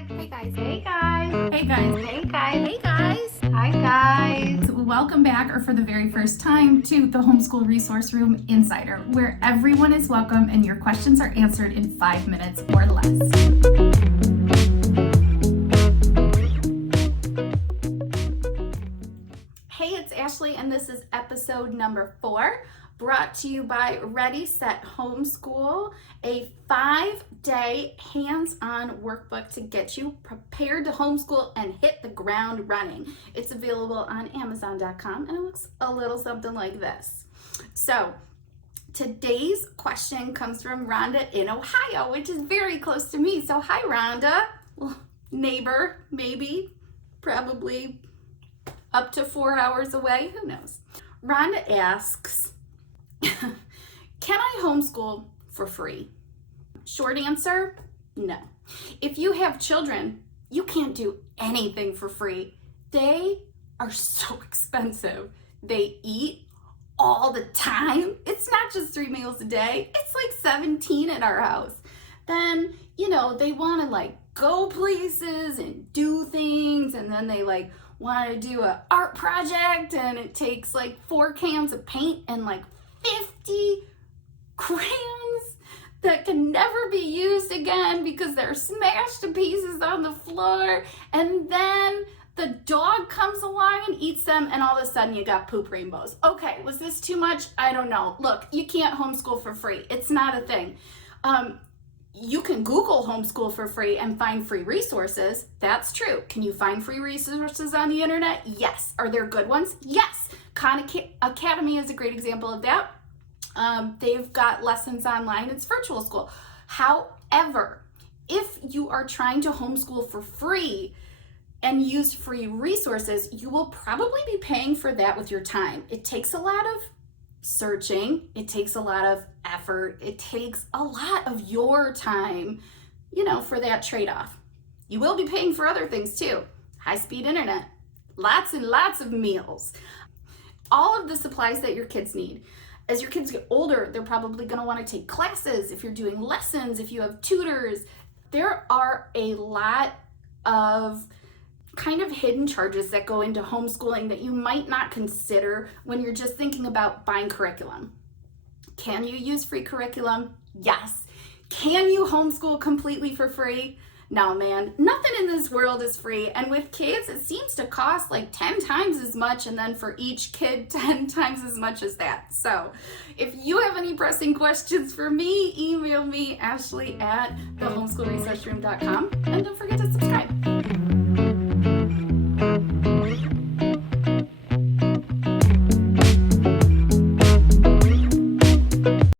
guys. Hey guys. Hey guys. Hey guys. Hey guys. Hey guys. Hi guys. Welcome back, or for the very first time, to the Homeschool Resource Room Insider, where everyone is welcome and your questions are answered in 5 minutes or less. Hey, it's Ashley, and this is episode number 4, brought to you by Ready, Set, Homeschool, a 5-day hands-on workbook to get you prepared to homeschool and hit the ground running. It's available on Amazon.com, and it looks a little something like this. So, today's question comes from Rhonda in Ohio, which is very close to me. So, hi, Rhonda. Well, neighbor, maybe, probably up to 4 hours away, who knows? Rhonda asks, can I homeschool for free? Short answer, no. If you have children, you can't do anything for free. They are so expensive. They eat all the time. It's not just 3 meals a day. It's like 17 at our house. Then, they want to go places and do things, and then they want to do an art project, and it takes 4 cans of paint and 50 crayons that can never be used again because they're smashed to pieces on the floor, and then the dog comes along and eats them, and all of a sudden you got poop rainbows. Okay, was this too much? I don't know. Look, you can't homeschool for free. It's not a thing. You can Google homeschool for free and find free resources. That's true. Can you find free resources on the internet? Yes. Are there good ones? Yes. Khan Academy is a great example of that. They've got lessons online. It's virtual school. However, if you are trying to homeschool for free and use free resources, you will probably be paying for that with your time. It takes a lot of searching. It takes a lot of effort. It takes a lot of your time, for that trade-off. You will be paying for other things too. High-speed internet, lots and lots of meals, all of the supplies that your kids need. As your kids get older, they're probably going to want to take classes. If you're doing lessons, if you have tutors, there are a lot of kind of hidden charges that go into homeschooling that you might not consider when you're just thinking about buying curriculum. Can you use free curriculum? Yes. Can you homeschool completely for free? No, man, nothing in this world is free. And with kids, it seems to cost 10 times as much, and then for each kid, 10 times as much as that. So if you have any pressing questions for me, email me, Ashley at thehomeschoolresourceroom.com. And don't forget to subscribe.